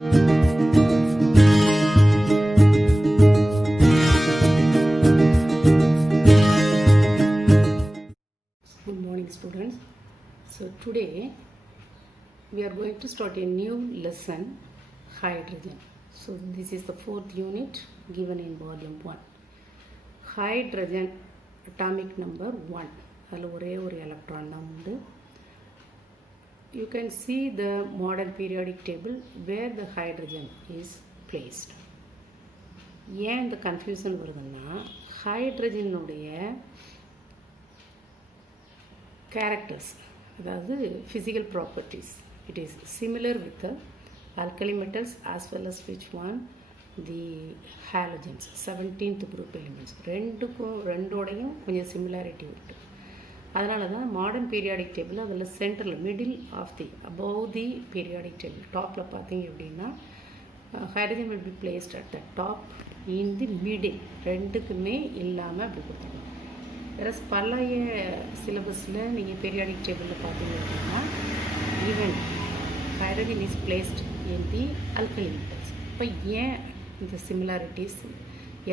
Good morning, students. So today we are going to start a new lesson, hydrogen. So this is the fourth unit given in volume 1. Hydrogen atomic number 1. அதில் ஒரே ஒரு electron தான் உண்டு. You can see the modern periodic table where the hydrogen is placed. ஏன் இந்த confusion வருதுன்னா ஹைட்ரஜனுடைய characters, அதாவது physical properties, it is similar with the alkali metals as well as which one, the halogens, 17th group elements. ரெண்டோடையும் கொஞ்சம் similarity இருக்குது. அதனால தான் modern periodic table அதில் சென்டரில் middle of the above the periodic table டாப்பில் பார்த்தீங்க அப்படின்னா hydrogen will be placed at the top in the middle, ரெண்டுக்குமே இல்லாமல் அப்படி கொடுத்துருக்கோம். வேறு பழைய சிலபஸில் நீங்கள் பீரியாடிக் டேபிளில் பார்த்தீங்க அப்படின்னா even hydrogen is placed in the alkali metals. இப்போ ஏன் இந்த சிமிலாரிட்டிஸ்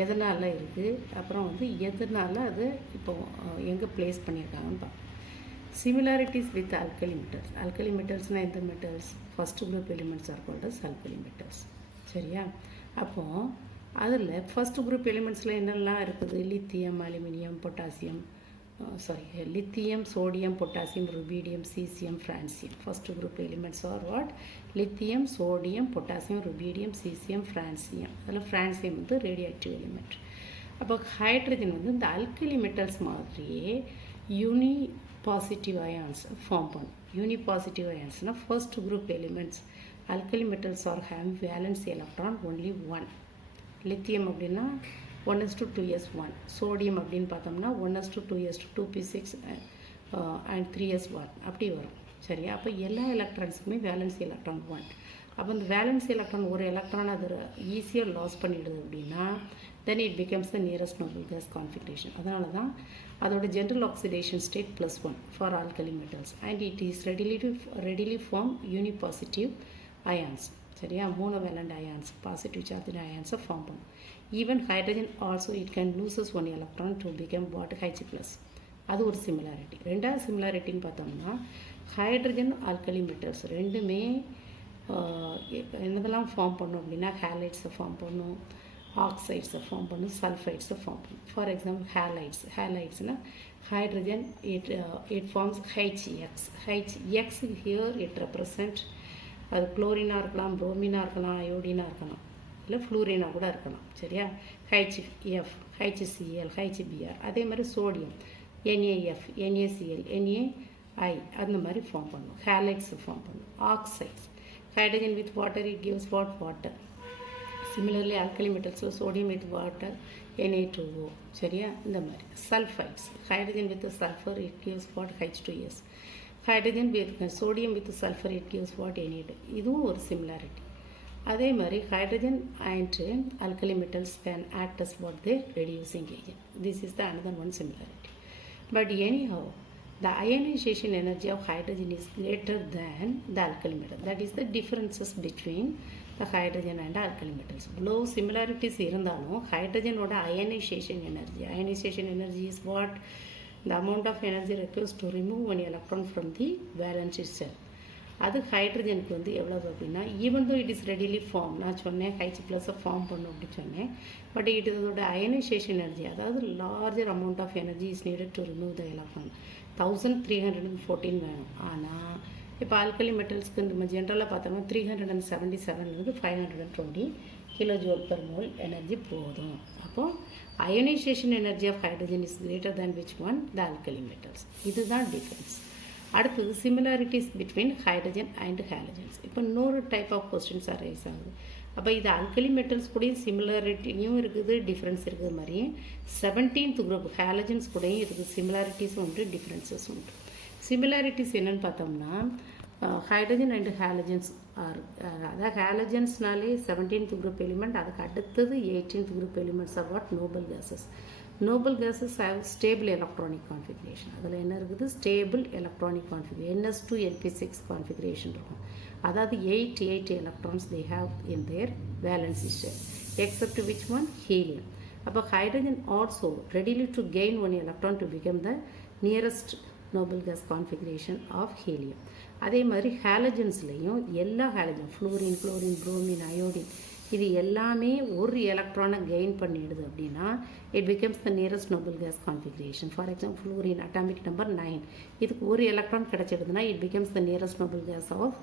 எதனால் இருக்குது, அப்புறம் எதனால் அது இப்போது எங்கே ப்ளேஸ் பண்ணியிருக்காங்கன்னு பார்ப்போம். Similarities with alkali metals. Alkali மெட்டல்ஸ்னால் எந்த metals? First group elements are called as alkali metals. சரியா? அப்போது அதில் ஃபஸ்ட்டு குரூப் எலிமெண்ட்ஸில் என்னெல்லாம் இருக்குது? Lithium, aluminium, potassium, lithium, sodium, potassium, rubidium, caesium, francium. First group elements are what? Lithium, sodium, potassium, rubidium, caesium, francium. அதில் francium radioactive element. அப்போ hydrogen இந்த alkali metals மாதிரியே யூனி பாசிட்டிவ் அயான்ஸ் ஃபார்ம் பண்ணும். Unipositive அயான்ஸ்னால் first group elements alkali metals are have valence electron only 1. Lithium அப்படின்னா 1:2s1. Sodium அப்படின்னு பார்த்தோம்னா 1:2s2p6 and 3s1 அப்படி வரும். சரியா? அப்போ எல்லா எலக்ட்ரான்ஸுக்குமே வேலன்ஸ் எலக்ட்ரான் 1. அப்போ இந்த வேலன்ஸ் எலக்ட்ரான் ஒரு எலக்ட்ரான் அது ஈஸியாக லாஸ் பண்ணிடுது அப்படின்னா then it becomes the nearest noble gas configuration. அதனால தான் அதோட general oxidation state +1 for alkali metals and it is readily form uni positive ions. சரியா? 3 வேலண்ட் அயான்ஸ், பாசிட்டிவ் சார்ஜ் அயான்ஸை ஃபார்ம் பண்ணும். Even hydrogen also it can loses 1 electron to become what? H+. அது ஒரு similarity. ரெண்டாவது சிமிலாரிட்டின்னு பார்த்தோம்னா hydrogen alkali metals ரெண்டுமே என்னதெல்லாம் form பண்ணும் அப்படின்னா ஹேலைட்ஸை ஃபார்ம் பண்ணும், ஆக்சைட்ஸை ஃபார்ம் பண்ணும், சல்ஃபைட்ஸை ஃபார்ம் பண்ணும். ஃபார் எக்ஸாம்பிள் ஹேலைட்ஸ்னால் hydrogen it forms HX here it represent, அது குளோரினாக இருக்கலாம், புரோமினாக இருக்கலாம், அயோடினாக இருக்கலாம், இல்லை ஃப்ளூரினாக கூட இருக்கலாம். சரியா? HF, HCl, HBr. அதே மாதிரி சோடியம் NaF, NaCl, NaI அந்த மாதிரி ஃபார்ம் பண்ணும். ஹேலைட்ஸ் ஃபார்ம் பண்ணும். Oxides hydrogen with water it gives water. Similarly alkali மெட்டல்ஸில் சோடியம் வித் வாட்டர் Na2O. சரியா? இந்த மாதிரி sulphides hydrogen with sulphur it gives what? H2S. Hydrogen with sodium with sulphur it gives what? Na2. இதுவும் ஒரு similarity. அதே மாதிரி hydrogen and alkali metals can act as what? The reducing agent. This is the another one similarity. But anyhow, the ionization energy of hydrogen is greater than the alkali metal. That is the differences between the hydrogen and alkali metals. Below similarities இருந்தாலும் hydrogen ஓட ionization energy is what? The amount of energy required to remove one electron from the valence cell. அது ஹைட்ரஜனுக்கு எவ்வளவு அப்படின்னா even though it is readily form, நான் சொன்னேன் H+ form பண்ணும் அப்படின்னு சொன்னேன். பட் இதோட அயனைசேஷன் எனர்ஜி, அதாவது larger amount of energy is needed to remove the electron 1314 வேணும். ஆனால் இப்போ ஆல்கலி மெட்டல்ஸ்க்கு நம்ம ஜென்ரலாக பார்த்தோம்னா 377 520 kJ/mol எனர்ஜி போதும். அப்போது ionization energy of hydrogen is greater than which one? The alkali metals. இதுதான் டிஃப்ரென்ஸ். அடுத்தது similarities between hydrogen and halogens. இப்போ இன்னொரு டைப் ஆஃப் கொஸ்டின்ஸ் அரைஸ் ஆகுது. அப்போ இது ஆல்கலி மெட்டல்ஸ் கூடயும் சிமிலாரிட்டியும் இருக்குது, டிஃப்ரென்ஸ் இருக்குது. மாதிரியே 17th குரூப் ஹேலஜன்ஸ் கூடயும் இருக்குது, சிமிலாரிட்டிஸும் உண்டு, டிஃப்ரென்சஸும் உண்டு. சிமிலாரிட்டிஸ் என்னென்னு பார்த்தோம்னா ஹைட்ரஜன் அண்ட் ஹேலஜன்ஸ் ஆர், அதாவது ஹேலஜன்ஸ்னாலே 17th குரூப் எலிமெண்ட், அதுக்கு அடுத்தது 18th group elements are what? Noble gases. Noble gases have stable electronic configuration. அதில் என்ன இருக்குது? Stable electronic configuration, NS2 NP6 configuration இருக்கும். அதாவது 8 electrons they have in their valency shell, except which one? Helium. அப்போ hydrogen also readily to gain one electron to become the nearest noble gas configuration of helium. அதே மாதிரி ஹாலஜன்ஸ்லேயும் எல்லா halogen fluorine, chlorine, bromine, iodine இது எல்லாமே ஒரு எலக்ட்ரானை gain பண்ணிடுது அப்படின்னா it becomes the nearest noble gas configuration. For example fluorine atomic number 9, இதுக்கு ஒரு எலக்ட்ரான் கிடச்சிடுதுன்னா it becomes the nearest noble gas of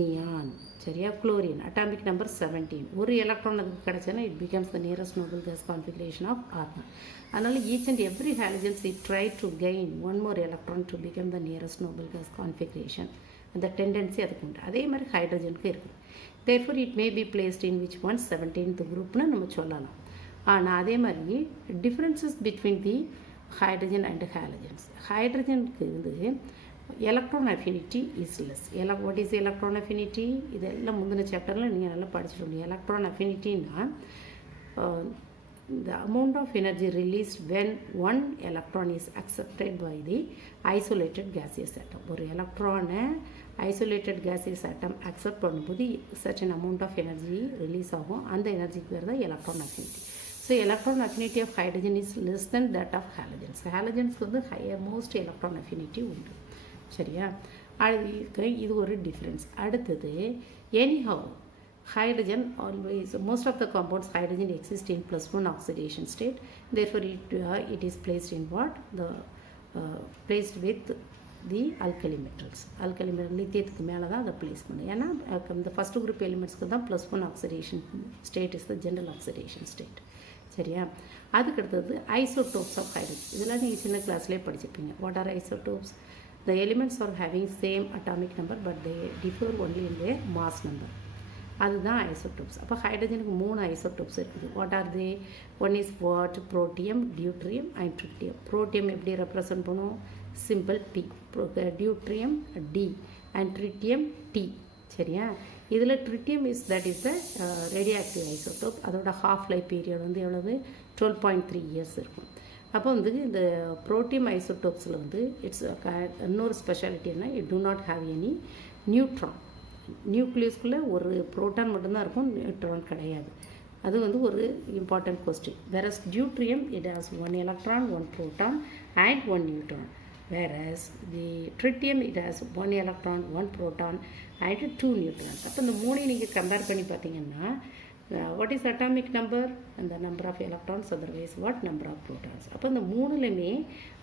neon. சரியா? குளோரின் அட்டாமிக் நம்பர் 17, ஒரு எலக்ட்ரான் அதுக்கு கிடச்சதுன்னா it becomes the nearest noble gas configuration of argon. அதனால் each and every halogens it try to gain one more electron to become the nearest noble gas configuration. அந்த tendency அதுக்கு உண்டு. அதே மாதிரி ஹைட்ரஜனுக்கு இருக்குது. therefore it may be placed in which one? 17th குரூப்னு நம்ம சொல்லலாம். ஆனால் அதே மாதிரி differences between the hydrogen and halogens. ஹைட்ரஜனுக்கு வந்து electron affinity is less. What is electron affinity? இதெல்லாம் முந்தின சாப்டரில் நீங்கள் நல்லா படிச்சுட்டு. எலக்ட்ரான் அஃபினிட்டின்னா the amount of energy released when one electron is accepted by the isolated gaseous atom. ஒரு எலக்ட்ரானை ஐசோலேட்டட் gaseous atom அக்செப்ட் பண்ணும்போது certain amount of energy release ஆகும். அந்த எனர்ஜிக்கு பேர் தான் electron affinity. So electron affinity of hydrogen is less than that of halogens. ஹாலஜன்ஸ்க்கு வந்து மோஸ்ட் எலக்ட்ரான் அஃபினிட்டி உண்டு. சரியா? இது ஒரு டிஃப்ரென்ஸ். அடுத்தது anyhow hydrogen always, most of the compounds hydrogen exist in +1 oxidation state, therefore it is placed in what? Placed with the alkali metals. Alkali metal லித்தியத்துக்கு மேலே தான் அதை பிளேஸ் பண்ணும். ஏன்னா இந்த ஃபஸ்ட் குரூப் எலிமெண்ட்ஸ்க்கு தான் +1 oxidation state is the general oxidation state. சரியா? அதுக்கு அடுத்தது isotopes of hydrogen. இதெல்லாம் நீங்கள் சின்ன கிளாஸ்லேயே படிச்சிருப்பீங்க. What are isotopes? The elements are having same atomic number but they differ only in their mass number. அதுதான் ஐசோடோப்ஸ். அப்போ ஹைட்ரஜனுக்கு 3 ஐசோடோப்ஸ் இருக்குது. What are they? One is what? Protium, deuterium and tritium. Protium எப்படி represent பண்ணும்? Simple P, deuterium D and tritium T. சரியா? இதில் tritium that is the radio active isotope. அதோட half life period வந்து எவ்வளவு? 12.3 years இருக்கும். அப்போ வந்து இந்த புரோட்டியம் ஐசோடோப்ஸில் வந்து இட்ஸ் இன்னொரு ஸ்பெஷாலிட்டின்னா it do not have any neutron. நியூக்ளியஸ்குள்ளே ஒரு ப்ரோட்டான் மட்டும்தான் இருக்கும், நியூட்ரான் கிடையாது. அது வந்து ஒரு important question. whereas deuterium it has 1 electron, 1 proton and 1 neutron, whereas the tritium it has 1 electron, 1 proton and 2 neutrons. அப்போ இந்த மூணையும் நீங்கள் கம்பேர் பண்ணி பார்த்தீங்கன்னா what is atomic number? and the number of electrons, otherwise what? number of protons. அப்போ இந்த மூணுலையுமே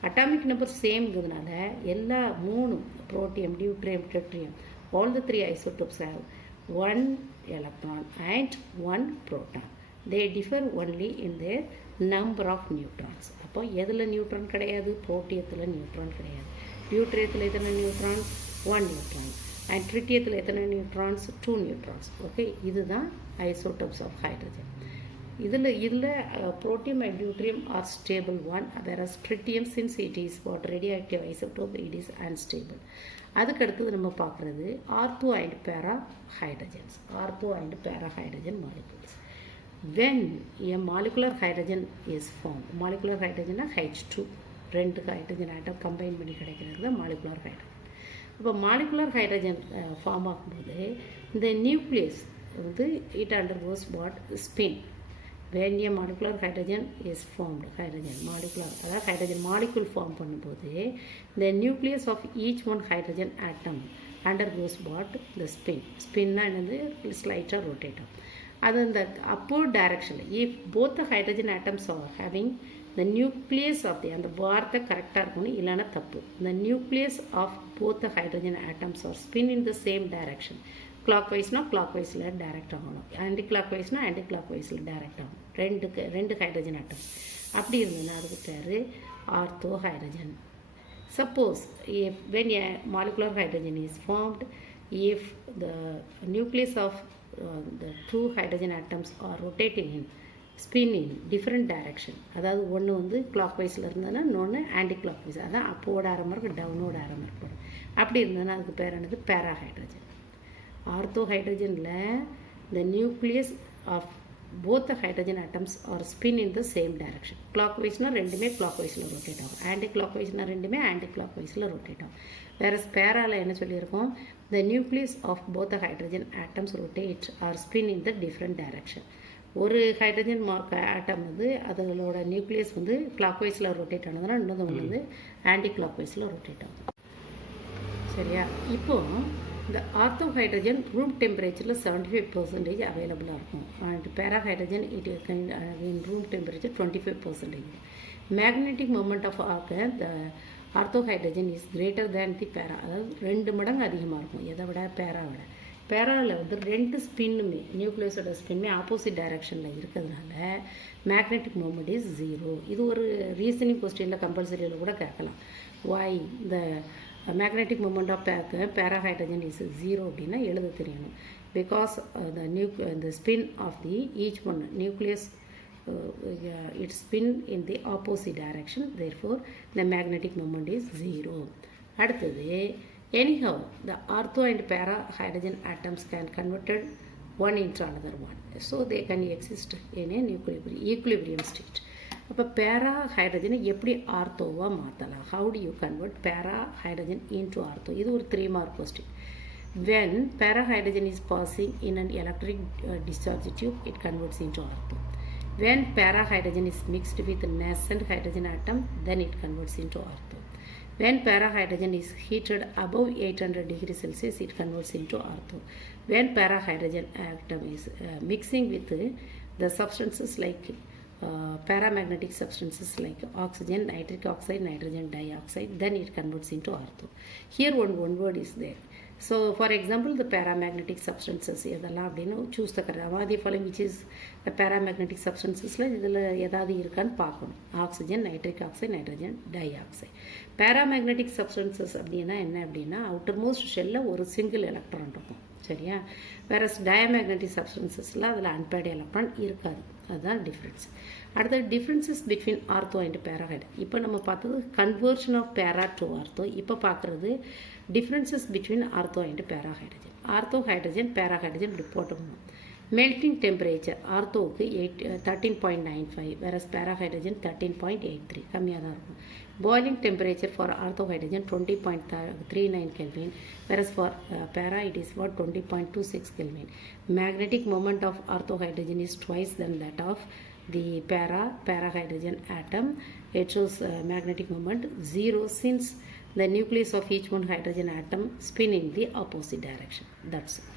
atomic number சேம்ங்கிறதுனால எல்லா 3 protium, deuterium, tritium all the 3 isotopes have 1 electron and 1 proton. They differ only in their number of neutrons. அப்போ எதில் neutron கிடையாது? புரோட்டியத்தில் neutron கிடையாது. டியூட்ரியத்தில் எத்தனை neutrons? 1 neutron. And ட்ரிட்டியத்தில் எத்தனை நியூட்ரான்ஸ்? 2 நியூட்ரான்ஸ். ஓகே, இதுதான் ஐசோடோப்ஸ் ஆஃப் ஹைட்ரஜன். இதில் protium and deuterium are stable one, whereas tritium since it is what? radioactive isotope, it is unstable. அதுக்கு அடுத்தது நம்ம பார்க்குறது ஆர்த்தோ அண்ட் பேரா hydrogens. Ortho and para hydrogen molecules. when a molecular hydrogen is formed, molecular hydrogen H2, 2 hydrogen atom combine பண்ணி கிடைக்கிறது தான் molecular hydrogen. இப்போ molecular hydrogen form ஆகும்போது இந்த நியூக்ளியஸ் வந்து it undergoes what? Spin. when a molecular hydrogen is formed, hydrogen molecular, அதாவது hydrogen molecule form பண்ணும்போது the nucleus of each one hydrogen atom undergoes what? the spin. ஸ்பின்னா என்னது? ஸ்லைட்டாக rotate ஆகும். அது அந்த upward direction. if both the hydrogen atoms are having the nucleus of the, அந்த வார்த்தை கரெக்டாக இருக்கணும், இல்லைன்னா தப்பு. the nucleus of both the hydrogen atoms are spin in the same direction. கிளாக்வைஸ்னா கிளாக்வைஸில் டைரக்ட் ஆகணும், ஆன்டி கிளாக்வைஸ்னா ஆன்டி கிளாக்வைஸில் டைரக்ட் ஆகணும். ரெண்டு ஹைட்ரஜன் ஆட்டம் அப்படி இருந்ததுன்னா அதுக்கு பேர் ortho hydrogen. Suppose if when a molecular hydrogen is formed, if the nucleus of the 2 hydrogen atoms are rotating in, spin in different direction, அதாவது ஒன்று வந்து கிளாக்வைஸில் இருந்ததுன்னா இன்னொன்று ஆன்டி கிளாக்வைஸ், அதான் அப்போட ஆரம்பருக்கு டவுனோட ஆரம்பருக்கு போடும். அப்படி இருந்ததுன்னா அதுக்கு பேர் என்னது? Para hydrogen. ஆர்த்தோ ஹைட்ரஜனில் the nucleus of both the hydrogen atoms are spin in the same direction. clockwise-னா ரெண்டுமே clockwise-ல ரொட்டேட் ஆகும், ஆன்டி கிளாக்வைஸ்னா ரெண்டுமே ஆன்டி கிளாக்வைஸில் ரொட்டேட் ஆகும். வேறு பேராவில் என்ன சொல்லியிருக்கோம்? the nucleus of both the hydrogen atoms rotate or spin in the different direction. ஒரு hydrogen atom வந்து அதோட நியூக்ளியஸ் வந்து கிளாக் வைஸில் ரொட்டேட் ஆனதுன்னா இன்னொன்று வந்து ஆன்டி கிளாக் வைஸில் ரொட்டேட் ஆகும். சரியா? இப்போ இந்த ஆர்த்தோ ஹைட்ரஜன் ரூம் டெம்பரேச்சரில் 75% அவைலபிளாக இருக்கும். And para hydrogen it in room temperature 25%. Magnetic moment of the ortho hydrogen is greater than the para, அதாவது 2 மடங்கு அதிகமாக இருக்கும். எதை விட? பேராவிட. பேராவில் வந்து 2 ஸ்பின்னுமே நியூக்ளியஸோட ஸ்பின்னுமே ஆப்போசிட் டைரக்ஷனில் இருக்கிறதுனால மேக்னெட்டிக் மூமெண்ட் இஸ் 0. இது ஒரு ரீசனிங் கொஸ்டினில் கம்பல்சரியில் கூட கேட்கலாம். வாய் இந்த மேக்னெட்டிக் மூமெண்ட் ஆஃப் பேரா ஹைட்ரஜன் இஸ் 0 அப்படின்னா எழுத தெரியணும். Because the spin of the each one nucleus it spin in the opposite direction, therefore the magnetic moment is 0. அடுத்தது, anyhow the ortho and para hydrogen atoms can converted one into another one, so they can exist in an equilibrium state. அப்போ பேரா ஹைட்ரஜனை எப்படி ஆர்த்தோவாக மாற்றலாம்? How to you convert பேரா hydrogen into ortho? இது ஒரு 3 mark question. when para hydrogen is passing in an electric discharge tube, it converts into ortho. When para hydrogen is mixed with nascent hydrogen atom, then it converts into ortho. When para hydrogen is heated above 800 degrees Celsius, it converts into ortho. When para hydrogen atom is mixing with the substances like paramagnetic substances like oxygen, nitric oxide, nitrogen dioxide, then it converts into ortho. Here one word is there. So for example, the paramagnetic substances இதெல்லாம் அப்படின்னு choose the correct following which is the paramagnetic substancesல இதில் ஏதாவது இருக்கான்னு பார்க்கணும். Oxygen, nitric oxide, nitrogen dioxide. paramagnetic substances அப்படின்னா என்ன அப்படின்னா outer most ஷெல்லில் ஒரு சிங்கிள் எலக்ட்ரான் இருக்கும். சரியா? வேற டயமேக்னெட்டிக் சப்ஸ்டன்சஸில் அதில் அன்பேர்டு எலக்ட்ரான் இருக்காது. அதுதான் டிஃப்ரென்ஸ். அடுத்த டிஃப்ரென்சஸ் பிட்வீன் ஆர்த்தோ அண்ட் பேராஹைட். இப்போ நம்ம பார்த்தது conversion of para to ortho. இப்போ பார்க்குறது differences between ortho and parahydrogen. Ortho hydrogen parahydrogen இப்படி போட்டுக்கணும். மெல்டிங் டெம்பரேச்சர் ஆர்த்தோவுக்கு 13.95, வேற பேராஹைட்ரஜன் 13.83, கம்மியாக தான் இருக்கும். Boiling temperature for ortho hydrogen 20.39 Kelvin, whereas for para it is for 20.26 Kelvin. Magnetic moment of ortho hydrogen is twice than that of the para hydrogen atom. It shows magnetic moment 0 since the nucleus of each one hydrogen atom spin in the opposite direction. That's it.